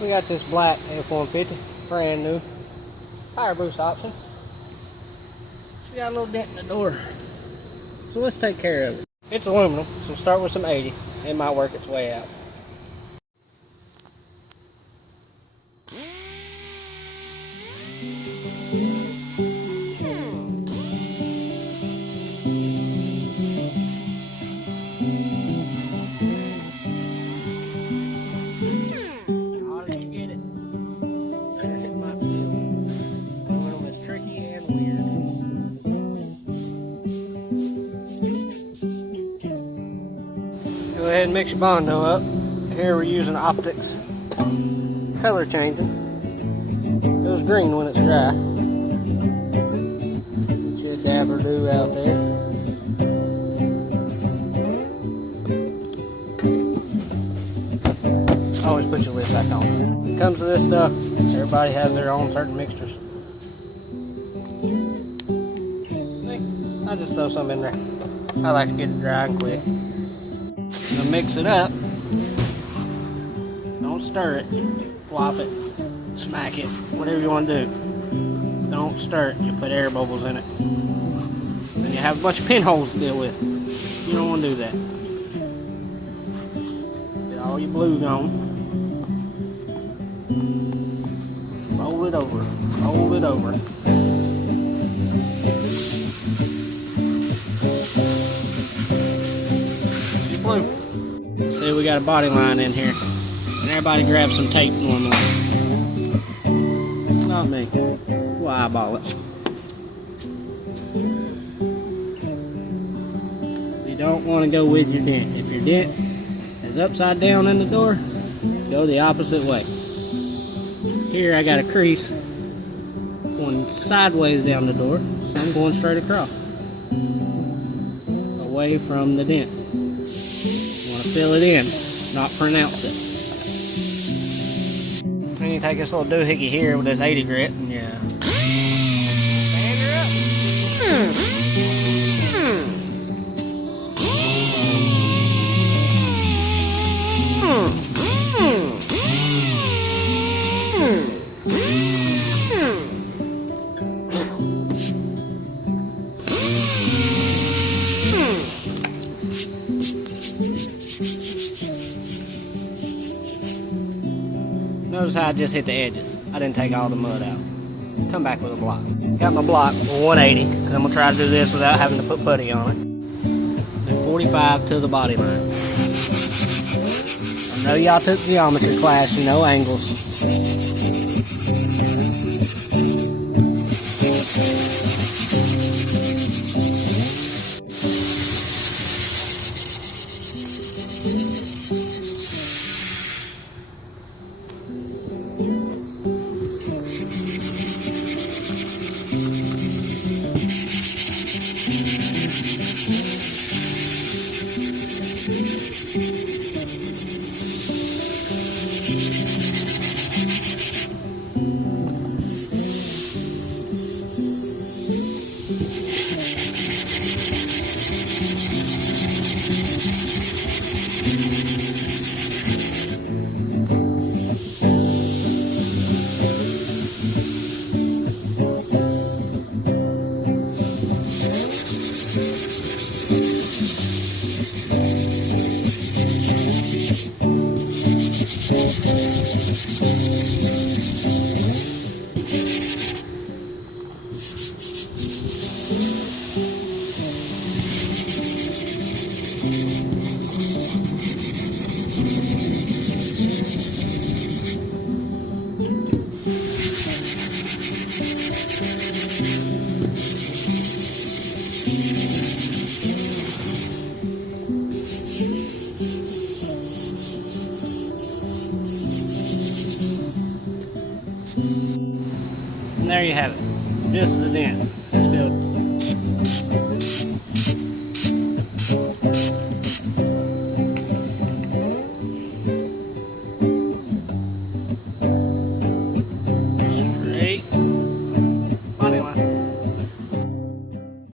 We got this black F-150, brand new, tire boost option. She got a little dent in the door, so let's take care of it. It's aluminum, so start with some 80. It might work its way out. Go ahead and mix your Bondo up. Here we're using Optics color changing. It goes green when it's dry. Should dab or do out there. Always put your lid back on. When it comes to this stuff, everybody has their own certain mixtures. I just throw some in there. I like to get it dry and quick. Now mix it up. Don't stir it. Flop it. Smack it. Whatever you want to do. Don't stir it. You put air bubbles in it. Then you have a bunch of pinholes to deal with. You don't want to do that. Get all your glue gone. Fold it over. Fold it over. Blue. See, we got a body line in here, and everybody grabs some tape normally. Not me. We'll eyeball it. You don't want to go with your dent. If your dent is upside down in the door, go the opposite way. Here I got a crease going sideways down the door, so I'm going straight across, away from the dent. Fill it in, not pronounce it. Then you take this little doohickey here with this 80 grit and stand her up. Notice how I just hit the edges. I didn't take all the mud out. Come back with a block. Got my block for 180, because I'm going to try to do this without having to put putty on it. And 45 to the body line. I know y'all took geometry class, you know angles. And there you have it, just the dent.